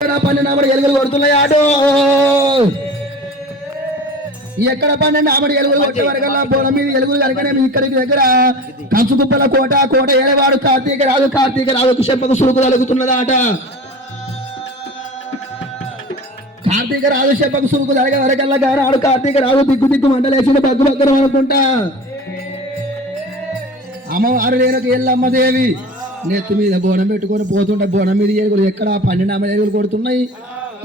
12 ఎలుగులు కొడుతున్నాయి ఆటో ఎక్కడ 12 ఎలుగులు కొట్టే వరకల్లా బోనం మీద ఎలుగులు కనుకనే ఇక్కడికి దగ్గర కంచుకుప్పల కోట ఏడవాడు కార్తీక రాజు చెప్పకు సురుకు తలుగుతున్నదాట కార్తీక రాజు చెప్పకు సురుకు తలగే వరకల్లా గానాడు కార్తీక రాజు దిక్కు మండలేసిన బగ్గులు అనుకుంటా అమ్మవారు రేణుకి ఎల్లమ్మ దేవి నెత్తి మీద బోనం పెట్టుకొని పోతుంటే బోనం మీద ఏడుగులు ఎక్కడ 12 ఎలుగులు కొడుతున్నాయి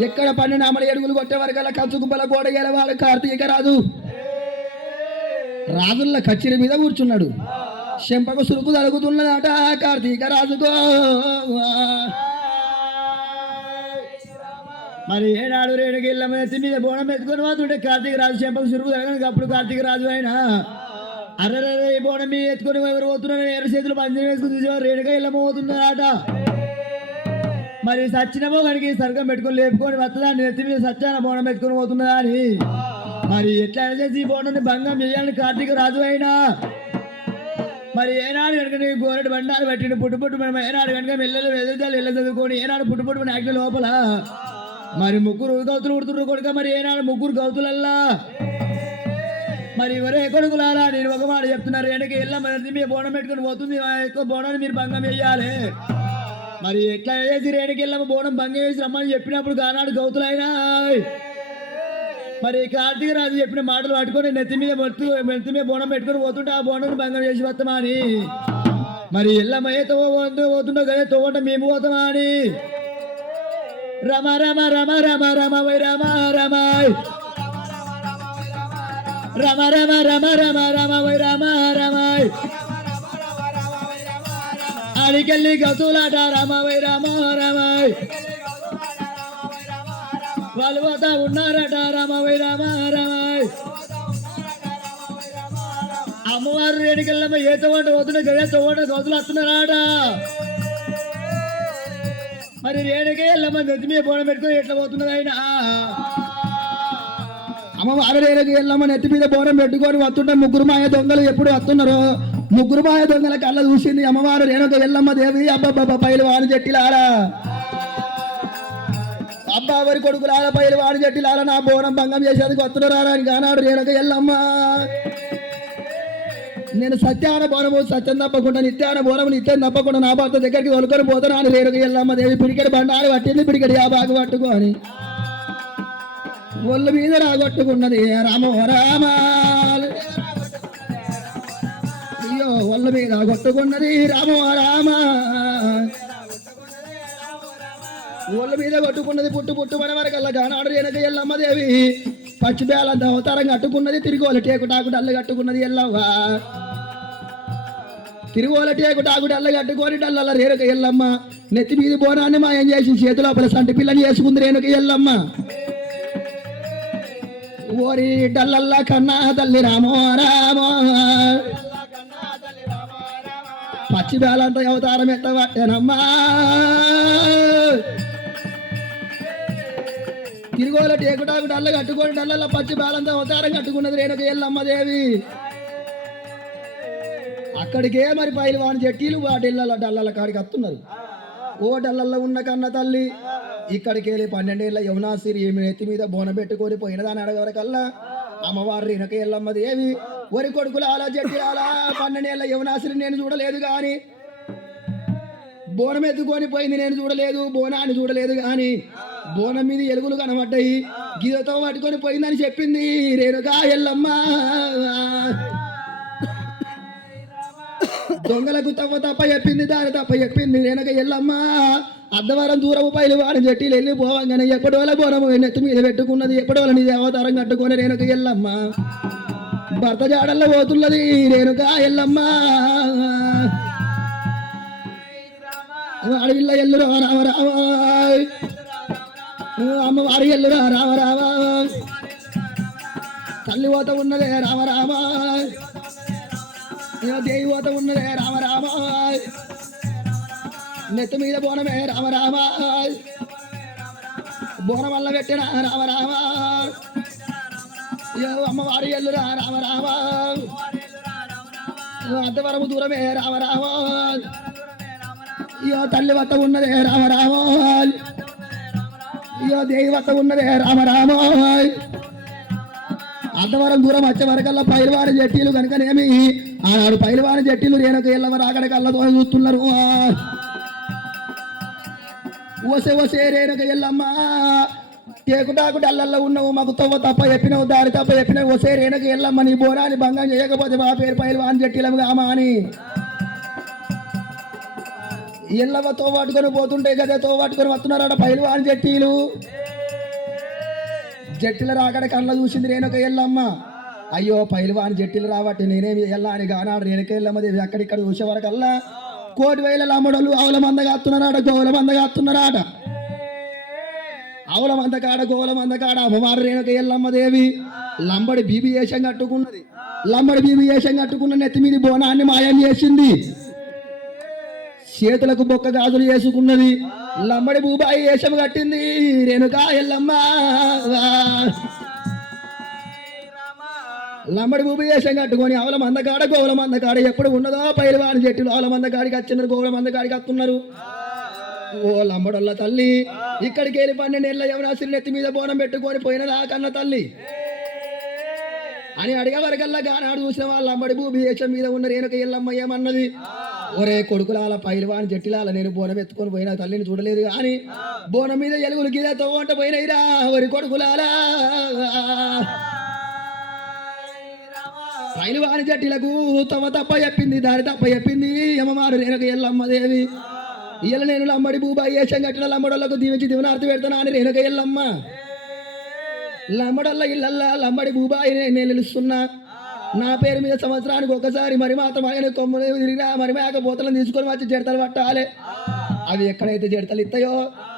ఎక్కడ 12 ఎలుగులు కొట్టే వరకల్లా కంచుకుప్పల కోట ఏడవాడు కార్తీక రాజుల కచ్చిరి మీద కూర్చున్నాడు చెంపకు సురుకు తలుగుతున్నదట కార్తీక రాజుకో మరి ఏనాడు రేణుకి ఎల్లమ్మ నెత్తి మీద బోనం పెట్టుకొని పోతుంటే కార్తీక రాజు చెంపకు సురుకు తలగడానికి అప్పుడు కార్తీక రాజు అయినా అర్రరే బోనం మీద ఎత్తుకొని ఎవరు పోతున్నారు ఎర్ర చేతులు పంచం వేసుకుని చూసేవారు రేణుక ఎల్లమ్మ పోతున్నదాట మరి సచ్చిన మోగానికి సర్గం పెట్టుకొని లేపుకొని వస్తుందని నెత్తి మీద సచ్చాన బోనం పెట్టుకొని పోతున్నదా అని మరి ఎట్లా చేసి ఈ బోనాన్ని భంగం చేయాలని కార్తీక రాజు అయినా మరి ఏనాడు కనుక గోరెడు బండాలు పెట్టిన పుట్టుపుట్టు మనం ఏనాడు కనుక మెల్లలు ఎదుగుతాలు ఎల్ల చదువుకొని ఏనాడు పుట్టుపుట్టు యాక్టి లోపల మరి ముగ్గురు గౌతులు ఉడుతున్నారు కొడుక మరి ఏనాడు ముగ్గురు గౌతులల్లా మరి ఎవరే కొడుకులారా నేను ఒక మాట చెప్తున్నారు వెనక ఎల్లమ్మ మీ బోనం పెట్టుకుని పోతుంది ఎక్కువ బోనాన్ని మీరు భంగం వేయాలి మరి ఎట్లా వేసి రేణుకి ఎల్లమ్మ బోనం భంగం వేసి రమ్మని చెప్పినప్పుడు గానాడు గౌతులైనా మరి కార్తీక రాజు చెప్పిన మాటలు పట్టుకొని నెత్తి మీద బోనం పెట్టుకొని పోతుంటే ఆ బోనం భంగం చేసి వస్తామా అని మరి ఎల్లమ్మ ఏ పోతుండో కదా తోట మేము పోతామా అని రమ రమ రమ రమ రమ వై రమ రమాయ్ రమ రమ రమ రమ రమ వై రమ రమాయ్ అడికెళ్ళి గతులాట రమ వై రమ రమాయ్ వాళ్ళు పోతా ఉన్నారట రమ వై రమ రమాయ్ అమ్మవారు రేణుకెళ్ళమ్మ ఏ తోట పోతున్నా గదే తోట గతులు వస్తున్నారాట మరి రేణుకే ఎల్లమ్మ నెత్తి మీద బోనం పెట్టుకుని ఎట్లా పోతున్నది అయినా అమ్మవారు రేణుకి ఎల్లమ్మ నెత్తి మీద బోనం పెట్టుకొని వస్తుంటే ముగ్గురు మాయ దొంగలు ఎప్పుడు వస్తున్నారు ముగ్గురు మాయ దొంగల కళ్ళ చూసింది అమ్మవారు రేణుక ఎల్లమ్మ దేవి అబ్బబ్బ పైలు వాడి జట్టిలారా అబ్బా వరి కొడుకులారా పైలు వాడి జట్టిలారా నా బోనం భంగం చేసేందుకు వస్తున్నారా అని కానాడు రేణుక ఎల్లమ్మ నేను సత్యాన బోనము సత్యం తప్పకుండా నిత్యాన బోనము నిత్యం తప్పకుండా నా భర్త దగ్గరికి తొలుకొని పోతాను అని రేణుక ఎల్లమ్మ దేవి పిడికడి బండాలు పట్టింది పిడికడి ఆ బాగు పట్టుకొని ఒళ్ళు మీద రాగొట్టుకున్నది రామో రామ అయ్యో ఒళ్ళు మీద కొట్టుకున్నది రామో రామ ఒళ్ళు మీద కొట్టుకున్నది పుట్టు మన వరకల్లా గానాడు రేణుక ఎల్లమ్మ దేవి పచ్చి బేలంత అవతారం కట్టుకున్నది తిరిగోల టేకుటాకు డల్లు కట్టుకున్నది ఎల్లవ్వ తిరుగోల టేకుటాకు డల్లు కట్టుకొని డల్ల రేణుక ఎల్లమ్మ నెత్తి మీద బోనాన్ని మాయం చేసి చేతులోపల సంటి పిల్లని వేసుకుంది రేణుక ఎల్లమ్మ ఓరి డల్లల్లా కన్నా తల్లి రామో రామో పచ్చి బేలంత అవతారం ఎట్ట పట్టేనమ్మా తిరుగోల టేకుటాకు డల్ల కట్టుకొని డల్లల్లా పచ్చి బేలంత అవతారం కట్టుకున్నది రేణుక ఎల్లమ్మ దేవి అక్కడికే మరి పైలు వాని చెట్టీలు వాటిళ్ళ డల్లల కాడికి వస్తున్నారు ఓ డల్లల్లో ఉన్న కన్న తల్లి ఇక్కడికి వెళ్ళి 12 ఏళ్ళ యమునాసిరి ఏమి నెత్తి మీద బోనం పెట్టుకొని పోయినదాని అడగవరకల్లా అమ్మవారు రేణుక ఎల్లమ్మ దేవి వరి కొడుకుల అలా జట్టిలాలా 12 ఏళ్ళ యమునాసిరి నేను చూడలేదు కానీ బోనం ఎత్తుకొని పోయింది నేను చూడలేదు బోనాన్ని చూడలేదు కానీ బోనం మీద ఎలుగులు కనబడ్డాయి గీతతో పట్టుకొని పోయిందని చెప్పింది రేణుక ఎల్లమ్మ దొంగలకు తప్ప చెప్పింది దాని తప్ప చెప్పింది రేణుక ఎల్లమ్మ అద్దవారం దూరము పైలు వాడి జట్టీలు వెళ్ళి పోవంగానే ఎప్పటి వాళ్ళ బోనము నెత్తి మీద పెట్టుకున్నది ఎప్పటి వాళ్ళ నీ అవతారం కట్టుకొని రేణుక ఎల్లమ్మ భర్త జాడల్లో పోతున్నది రేణుక ఎల్లమ్మ అడవిల్ల ఎల్లురా రామ రామ అమ్మవారి ఎల్లురా రామ రామ తల్లి పోత ఉన్నదే రామ రామ దేవి పోత ఉన్నదే రామ రామ నెత్తి మీద బోనమే రామ రామ బోనం వల్ల పెట్టిన రామ రామ అమ్మవారి ఎల్లురా రామ రామ అంతవరము దూరమే రామ రామ తల్లి వద్ద ఉన్నదే రామ రామ అయ్యో దేవత ఉన్నదే రామ రామ అంతవరం దూరం వచ్చే వరకల్లా పైలవాని జట్టీలు కనుకనేమి ఆనాడు పైలవాని జట్టీలు రేణుక ఎల్లవరు అక్కడ కళ్ళతో చూస్తున్నారు వసే రేణుక ఎల్లమ్మ టేకుటాకుటి అల్లల్లో ఉన్నావు మాకు తవ్వ తప్ప చెప్పినావు దారి తప్ప చెప్పినావు వసే రేణుక ఎల్లమ్మ నీ బోరాన్ని భంగం చేయకపోతే మా పేరు పైలవాని జట్టీలం కామా అని ఎల్లవతో పట్టుకొని పోతుంటే గదతో పట్టుకొని వస్తున్నారట పైలవాని జట్టీలు జట్టిల రాకడ కళ్ళ చూసింది రేణుక ఎల్లమ్మ అయ్యో పైలవాని జట్టిలు రాబట్టి నేనేమి ఎల్లా అని గానాడు రేణుక ఎల్లమ్మదేవి అక్కడిక్కడ చూసే వరకల్లా 1,000 లమ్మడోళ్ళు ఆవుల మంద కాస్తున్నారాట గోవుల మంద కాస్తున్నారాట ఆవుల మంద కాడ గోవుల మంద కాడ అమ్మవారు రేణుక ఎల్లమ్మదేవి లంబడి బీబీ వేషం కట్టుకున్నది లంబడి బీబీ వేషం కట్టుకున్న నెత్తి మీద బోనాన్ని మాయం చేసింది చేతులకు బొక్క గాజులు వేసుకున్నది లంబడి భూబాయి వేషం కట్టింది రేణుక ఎల్లమ్మ లంబడి భూమి వేషం కట్టుకొని ఆవుల మందకాడ గోవుల మందకాడ ఎప్పుడు ఉన్నదో పైలవాని జట్టులు ఆవుల మందకాడికి వచ్చినారు గోవుల మందకాడికి వస్తున్నారు ఓ లంబడొల్ల తల్లి ఇక్కడికి వెళ్ళి 12 ఏళ్ళ యవనాసిరి నెత్తి మీద బోనం పెట్టుకొని పోయినదా కన్న తల్లి అని అడిగే వరకల్లా గానాడు చూసిన వాళ్ళ లంబడి భూమి వేషం మీద ఉన్న రేణుక ఎల్లమ్మ ఏమన్నది ఒరే కొడుకులాల పైలవాని జట్టిలాల నేను బోనం ఎత్తుకొని పోయినా తల్లిని చూడలేదు కానీ బోనం మీద ఎలుగులు గీదతో వంట పోయినయిరా ఒరి కొడుకులాలా పైలవాని జట్టిలకు తమ తప్ప చెప్పింది దారి తప్ప చెప్పింది యమమారు రేణుక ఎల్లమ్మదేవి ఇయ్యల నేను లంబడి భూబాయి వేషం కట్టిన లంబడోళ్ళకు దీవించి దివనార్తి పెడతాను అని రేణుక ఎల్లమ్మ లంబడోళ్ళ ఇళ్ళల్లా లంబడి భూబాయి నేను నిలుస్తున్నా నా పేరు మీద సంవత్సరానికి ఒకసారి మరి మాత్రం ఆయన కొమ్ములు తిరిగినా మరి మేక బోతలను తీసుకొని వచ్చి జడతలు పట్టాలి అవి ఎక్కడైతే జడతలు ఇస్తాయో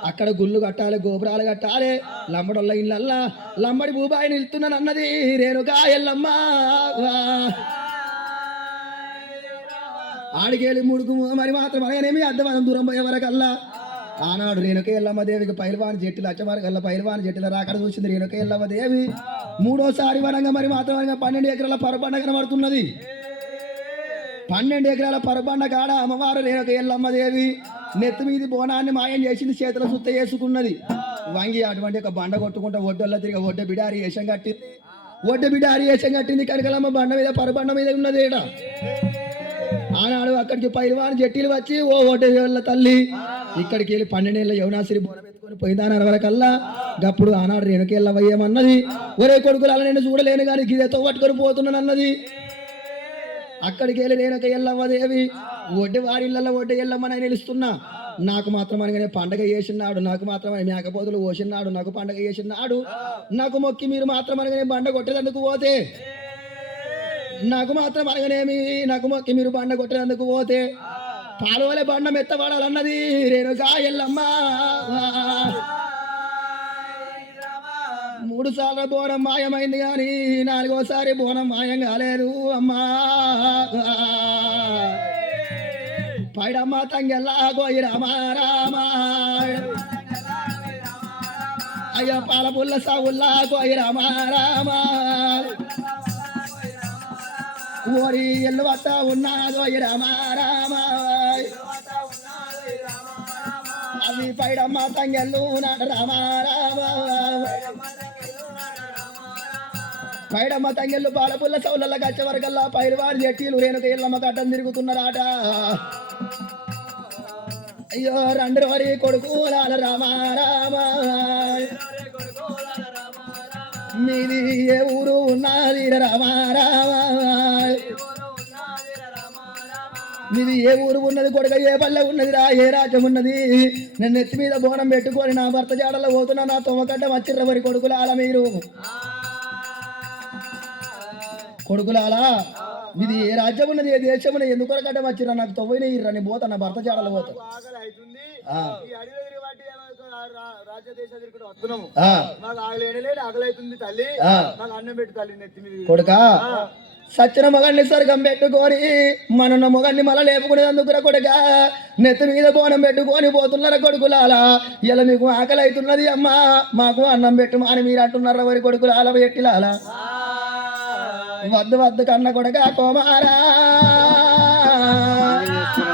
అక్కడ గుళ్ళు కట్టాలి గోపురాలు కట్టాలి లంబడొల్ల ఇళ్ళల్లా లంబడి భూబాయి నిలుతున్నాను అన్నది రేణుక ఎల్లమ్మ ఆడికేళ్ళి ముడుకు మరి మాత్రం అనగానేమి అర్థం దూరం పోయే వరకల్లా ఆనాడు రేణుక ఎల్లమ్మదేవికి పైలవాని జట్టిలు అచ్చవరకల్లా పైలవాని జట్టిల రాకడ చూసింది రేణుక ఎల్లమ్మదేవి 3వసారి వనంగా మరి మాత్రం 12 ఎకరాల పరబండ కనబడుతున్నది 12 ఎకరాల పరబండ కాడ అమ్మవారు రేణుక ఎల్లమ్మదేవి నెత్తి మీది బోనాన్ని మాయం చేసింది చేతుల సుత్త వేసుకున్నది వంగి అటువంటి ఒక బండ కొట్టుకుంటా ఒడ్డల్లో తిరిగి ఒడ్డ బిడారి వేషం కట్టింది ఒడ్డ బిడారి వేషం కట్టింది కనకలమ్మ బండ మీద పరబండ మీద ఉన్నది ఏడ ఆనాడు అక్కడికి పైలవాని జట్టీలు వచ్చి ఓ ఒడ్డ తల్లి ఇక్కడికి వెళ్ళి 12 ఏళ్ళ యవనాసిరి బోనం ఎత్తుకొని పోయిందాని వరకల్లా గప్పుడు ఆనాడు రేణుక ఎల్లమ్మ ఏమన్నది ఒరే కొడుకులు అలా నేను చూడలేను కానీ గిదేతో పట్టుకొని పోతున్నాను అన్నది అక్కడికి వెళ్ళి రేణుక ఎల్లమ్మదేవి ఒడ్డు వారిళ్ళల్లో ఒడ్డు ఎల్లమ్మని నిలుస్తున్నా నాకు మాత్రం అనగానే పండగ చేసినాడు నాకు మాత్రం మేకపోతులు పోసినాడు నాకు పండగ చేసినాడు నాకు మొక్కి మీరు మాత్రం అనగానే బండ కొట్టేందుకు పోతే నాకు మాత్రం అనగానేమి నాకు మొక్కి మీరు బండ కొట్టేందుకు పోతే పాలవలే బండ మెత్తబడాలన్నది రేణుక ఎల్లమ్మ 3 సార్లు బోనం మాయమైంది కానీ 4వసారి బోనం మాయం కాలేదు అమ్మా పైడమ్మ తంగెల్లా గోయి రామ రామ అయ్యా పాల పుల్ల సాగుల్లా గోయి రామ రామ ఓరి ఎల్లు వస్తా ఉన్నా గోయి రామ రామ అవి పైడమ్మ తంగెల్లు నాట రామ రామ పైడమ్మ తంగెళ్ళు పాలపుల్ల సౌలల్ల గచ్చ వరకల్లా పైరువారి జట్టీలు రేణుక ఎల్లమ్మ కట్టం తిరుగుతున్నారాట అయ్యో రండ్రి వరి కొడుకులాల రామ రామ మీది ఏ ఊరు ఉన్నది రామ రామ మీది ఏ ఊరు ఉన్నది కొడుక ఏ పల్లె ఉన్నదిరా ఏ రాజ్యం ఉన్నది నేను నెత్తి మీద బోనం పెట్టుకొని నా భర్త జాడలో పోతున్నా నా తొమ్మకట్ట వచ్చిర్ర వరి కొడుకులాల మీరు కొడుకులాలా ఇది ఏ రాజ్యం ఉన్నది ఏ దేశం ఉన్నది ఎందుకొరకట్ట వచ్చిర్రా నాకు తొవ్వైన ఇర్రా నీ పోతా నా భర్త జాడలో పోతా కొడుకా సచ్చిన మొగన్ని స్వర్గం పెట్టుకొని మన మొగన్ని మళ్ళీ లేపుకునేందుకురా కొడుక నెత్తి మీద బోనం పెట్టుకొని పోతున్నారా కొడుకులాలా ఇలా మీకు ఆకలి అవుతున్నది అమ్మా మాకు అన్నం పెట్టు అని మీరు అంటున్నారా వరి కొడుకులాల పెట్టిలాలా వద్దు వద్దు కన్న కొడుక కోమారా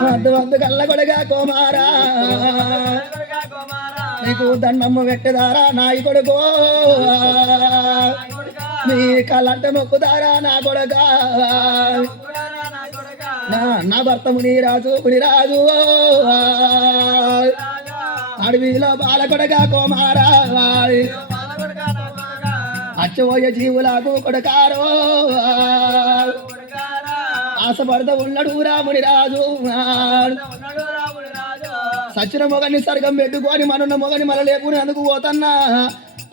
వద్దు వద్దు కళ్ళ కొడుక కోమారా నీకు దండమ్మ పెట్టదారా నాయి కొడుకో నీ కళ్ళంట మొక్కుదారా నా కొడుక నా భర్త మునిరాజు అడవిలో బాలకొడగా కోమారా అచ్చబోయే జీవులకు కొడకారో ఆశపడత ఉన్నాడు రాముని రాజు సచిన మొగని సర్గం పెట్టుకొని మనున్న మొగని మన లేకుని అందుకు పోతన్నా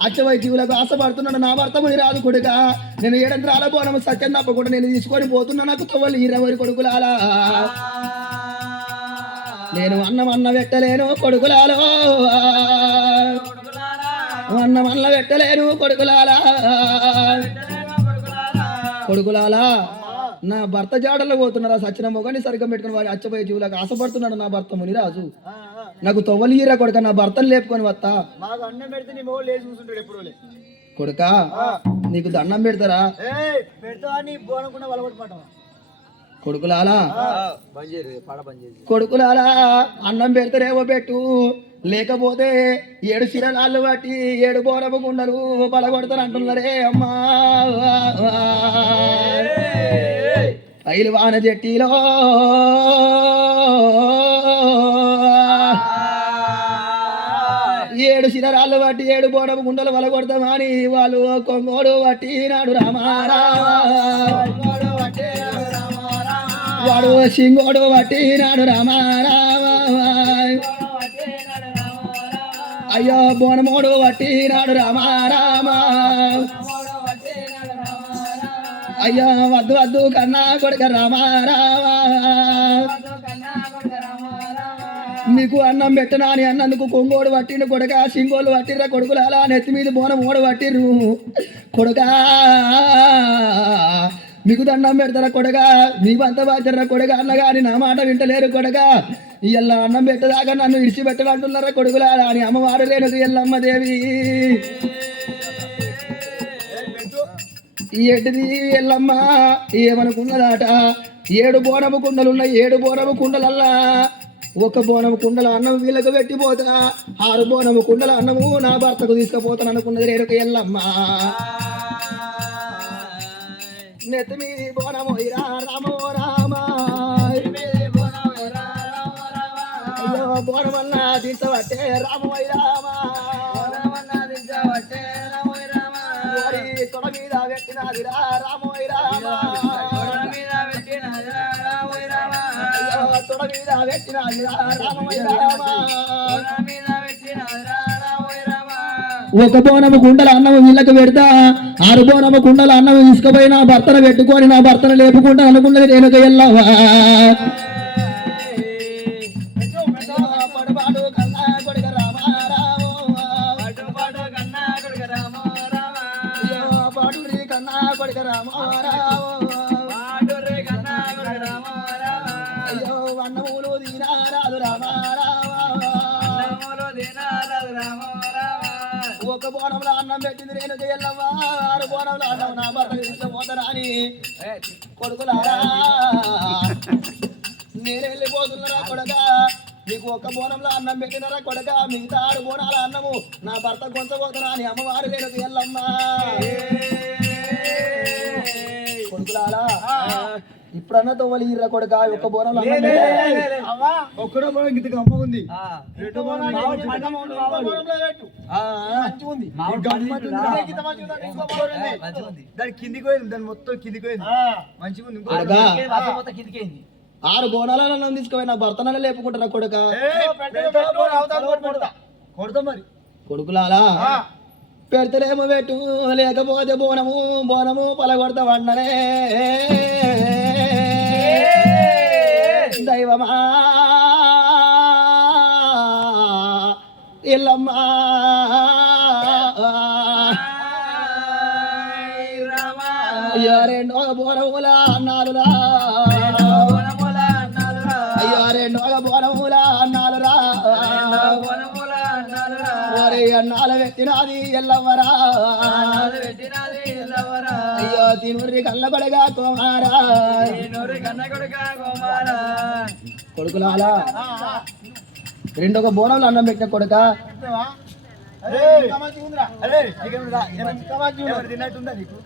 అచ్చబోయే జీవులకు ఆశపడుతున్నాడు నా భర్త ముని రాజు కొడుక నేను ఏడంత్రాల బోనము సత్యం తప్పకుండా నేను తీసుకొని పోతున్నా నాకు తవ్వలు 20 కొడుకులాలా నేను అన్న పెట్టలేను కొడుకులాలో అన్న పెట్టలేను కొడుకులాలా నా భర్త జాడల్లో పోతున్నారా సచిన మొగని సరిగ్గా పెట్టుకుని వారి అచ్చబోయే జీవులకు ఆశపడుతున్నాడు నా భర్త మునిరాజు నాకు తొవ్వలీరా కొడుక నా భర్తను లేపుకొని వస్తా కొడుక నీకు దండం పెడతారా కొడుకులాలా అన్నం పెడతారేమో పెట్టు లేకపోతే 7 శిరలాళ్ళు బట్టి 7 బోరపు గుండలు పలగొడతారు అంటున్నారే అమ్మా ఐలు వాన జట్టిలో ఏడు శిరరాళ్ళు బట్టి 7 బోరపు గుండలు పలగొడతామని వాళ్ళు కొంగోడు పట్టినాడు రామారా వాడు సింగోడు పట్టినాడు రామారా అయ్యో బోనమోడు పట్టినాడు రామారామా అయ్యో వద్దు కన్నా కొడుక రామారామా నీకు అన్నం పెట్టనా అని అన్నందుకు కొంగోడు పట్టిండు కొడుక సింగోళ్ళు పట్టిర్రా కొడుకులు అలా నెత్తి మీద బోనమోడు పట్టిర్రు కొడుక మీకు దండం పెడతారా కొడగా నీకు అంత బాధ్యరా కొడగా అన్నగాని నా మాట వింటలేరు కొడగా ఇయ్యల్ల అన్నం పెట్టదాకా నన్ను విడిచిపెట్టమంటున్నారా కొడుకులా అని అమ్మవారు లేనది ఎల్లమ్మ దేవి ఏంటిది ఎల్లమ్మ ఏమనుకున్నదాట 7 బోనము కుండలున్న 7 బోనము కుండలల్లా 1 బోనము కుండల అన్నం వీళ్ళకు పెట్టిపోతా 6 బోనము కుండల అన్నము నా భర్తకు తీసుకుపోతాను అనుకున్నది రేరుకు ఎల్లమ్మ నెత్తి మీది బోనము ఇరా రామో రామా అయ్యో బోనమల్ల దించబట్టే రామో రామా తొడ మీద పెట్టినదిరా రామో రామా తొడ మీద పెట్టినదిరా రామో రామా 1 బోనము కుండల అన్నము వీళ్ళకు పెడతా 6 బోనము కుండల అన్నము తీసుకుపోయి నా భర్తను పెట్టుకొని నా భర్తను లేపుకుంటా అనుకున్నది నేను ఎల్లవా అయ్యో అన్నములు దీనారాలు ఒక బోనంలో అన్నం పెట్టింది నేను ఎల్లవ్వ 6 బోనంలో అన్నం నా భర్త తీసుకుపోతారా అని కొడుకులారా నేను వెళ్ళిపోతున్నారా కొడగా నీకు 1 బోనంలో అన్నం పెట్టినారా కొడగా మిగతా 6 బోనాల అన్నము నా భర్త కొంచబోతున్నా అని అమ్మవారు నేను ఎల్లమ్మ కొడుకులారా ఇప్పుడన్నా తోవలి ఈర్ర కొడుక 1 బోనంలో ఒక్కడో బోనం గిద్దకి అమ్మ ఉంది దాని కిందికి పోయింది దాని మొత్తం కిందికి పోయింది మంచిగా ఉంది 6 బోనాల అన్నం తీసుకుపోయి నా భర్తననే లేపుకుంటారా కొడుక కొడతా మరి కొడుకులాలా పెడతలేమో పెట్టు లేకపోతే బోనము పలగొడతా వండనే దైవమా ఎల్లమ్మ 2 బోనముల అన్నాలురా అయ్యో 2 బోనముల అన్నాలురా అన్నాల పెట్టినది ఎల్లవరా అయ్యో తినూరి కళ్ళబడగా కుమారా కొడుకులాలా 2 బోనంలో అన్నం పెట్టిన కొడుక అరే తిన్నట్టుందా నీకు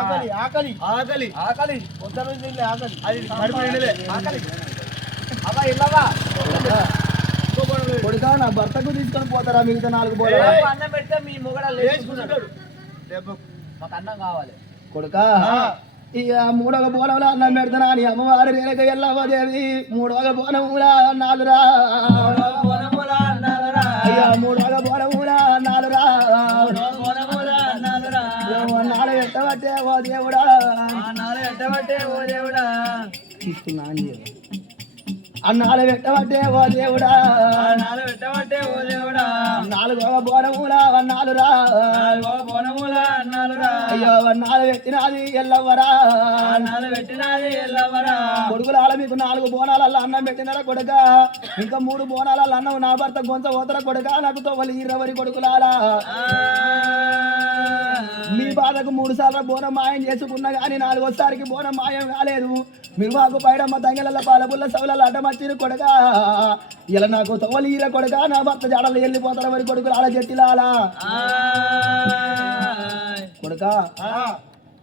ఆకలి ఆకలి ఆకలి ఆకలి కొడుకా నా భర్తకు తీసుకొని పోతారా మిగతా 4 బోల అన్నం పెడితే మీ మొగడ లేచుకుంటాడు మాకు అన్నం కావాలి కొడుకా ఇక 3వ బోనంలో అన్నం పెడతానా అని అమ్మవారి రేలక ఎల్లవదేవి 3వ బోనములా నాలురా అయ్యా 3వ బోనములా నాలురా నాలుగు ఎట్టబట్టే ఓ దేవుడా తీసుకున్నా అన్నాలు పెట్టబట్టే ఓ దేవుడా 4వ బోనములా అన్నాలురా అయ్యో అన్నాలు పెట్టినది ఎల్లవరా కొడుకులాల మీకు 4 బోనాలలో అన్నం పెట్టినరా కొడుక ఇంకా 3 బోనాలలో అన్నం నా భర్త గొంత పోతర కొడుక నాకు తోవలి 20 కొడుకులాలా మీ బాధకు 3 సార్లు బోనం మాయం చేసుకున్నా కానీ 4వసారికి బోనం మాయం కాలేదు మీరు మాకు పైడమ్మ తంగల పాలపుల్ల సౌల అడ్డమచ్చిరు కొడుక ఇలా నాకు తోవలి ఈర కొడుక నా భర్త జాడలు వెళ్ళిపోతారు మరి కొడుకులాల జట్టిలాలా కొడుక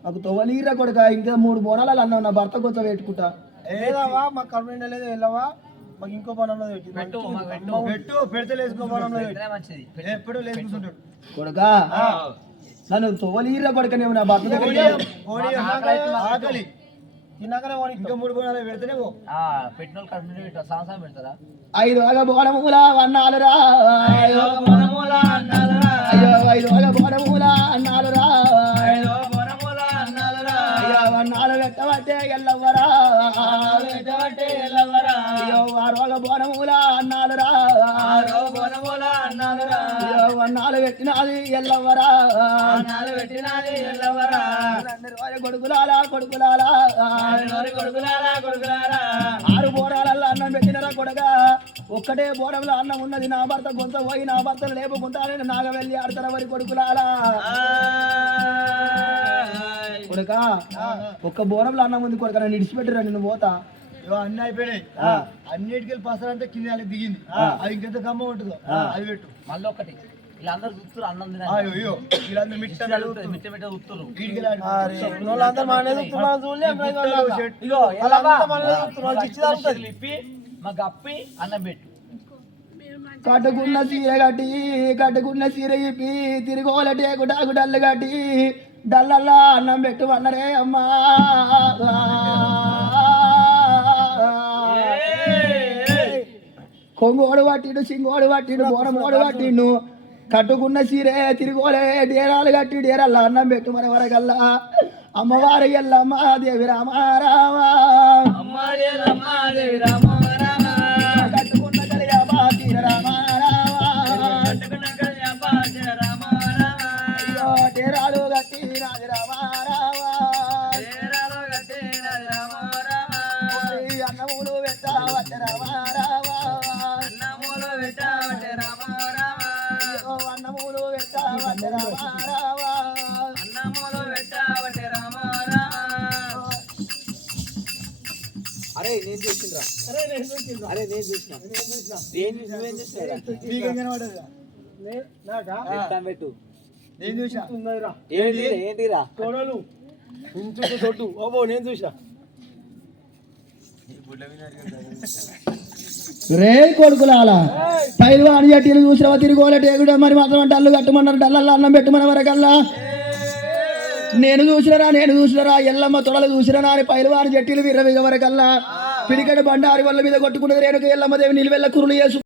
నాకు తోవలీర కొడుక ఇంకా 3 బోనాలు అన్నావు నా భర్త కొంచెం పెట్టుకుంటా ఏదవా మాకు కర్మ లేదు వెళ్ళవా మాకు ఇంకో బోనంలో పెట్టు పెడితే లేసుకో బోనంలో ఎప్పుడు లేచుకుంటాడు కొడుక నన్ను తోవలీర కొడుక నేను నా భర్త ఆకలి తిన్నాకనే ఇంకా 3 బోనాలు పెడితేనే పెట్టిన కడుపు సంవత్సరం పెడతారా 5వ బోనములా అన్నాలురా అయ్యో 5వ బోనములా అన్నాలురా అయ్యో అన్నాలు పెట్టబట్టే ఎల్లవరా అయ్యో 6వ బోనములా అన్నాలురా అయ్యో అన్నాలు పెట్టినది ఎల్లవరా కొడుకులాలా 6 బోనాలలో అన్నం పెట్టినరా కొడుక ఒక్కటే బోనంలో అన్నం ఉన్నది నా భర్త గొంత పోయి నా భర్తను లేపుకుంటానని నాగ వెళ్ళి ఆడతారా వరి కొడుకులాలా కొడుక ఒక్క బోనంలో అన్నం ఉంది కొడుక నన్ను ఇడిచిపెట్టరా నిన్ను పోతా అన్ని అయిపోయినాయి అన్నిటికి పసరంతా కింద దిగింది అది ఇంకెంత గమ్మ ఉంటుందో అది పెట్టు మళ్ళీ ఒకటి వీళ్ళందరూ చూస్తారు అన్నం మా గప్పి అన్నం పెట్టు కట్టుకున్న చీర కట్టి కట్టుకున్న చీర ఇప్పి తిరిగోలటే గుడాగుడల్లు కట్టి డల్లల్లా అన్నం పెట్టు అన్నరే అమ్మా కొంగోడు పట్టిండు సింగోడు పట్టిండు బోనమోడు పట్టిండు కట్టుకున్న సీరే తిరిగోలే డేరాలు కట్టి డేరాల్లో అన్నం పెట్టు మన వరకల్లా అమ్మవారి ఎల్లమ్మ దేవి రామారావా కట్టుకున్న కలిగా బాతీర రామారావా డేరాలు కట్టి రాజు రామారావా అన్నములు పెట్టవచ్చ రామారావా అన్నములు పెట్టవచ్చ రామారావా అరే నేను చూసిండ్రా అరే నేను చూసిన నువ్వేం చూసినా పెట్టు నేను చూసా ఏంటిరా తొడలు తొట్టు ఓబో నేను చూసా రే కొడుకులాలా పైల్వాన్ జట్టీలు చూసినవా తిరిగోలే టేగుడ మరి మాత్రం డల్లు కట్టమన్నారు డల్లల్లా అన్నం పెట్టమన్న వరకల్లా నేను చూసినరా ఎల్లమ్మ తొడలు చూసినా అని పైల్వాన్ జట్టీలు విర్రవిగ వరకల్లా పిడికడ బండారి వల్ల మీద కొట్టుకున్నది రేణుక ఎల్లమ్మ దేవి నిలువెల్ల కురులు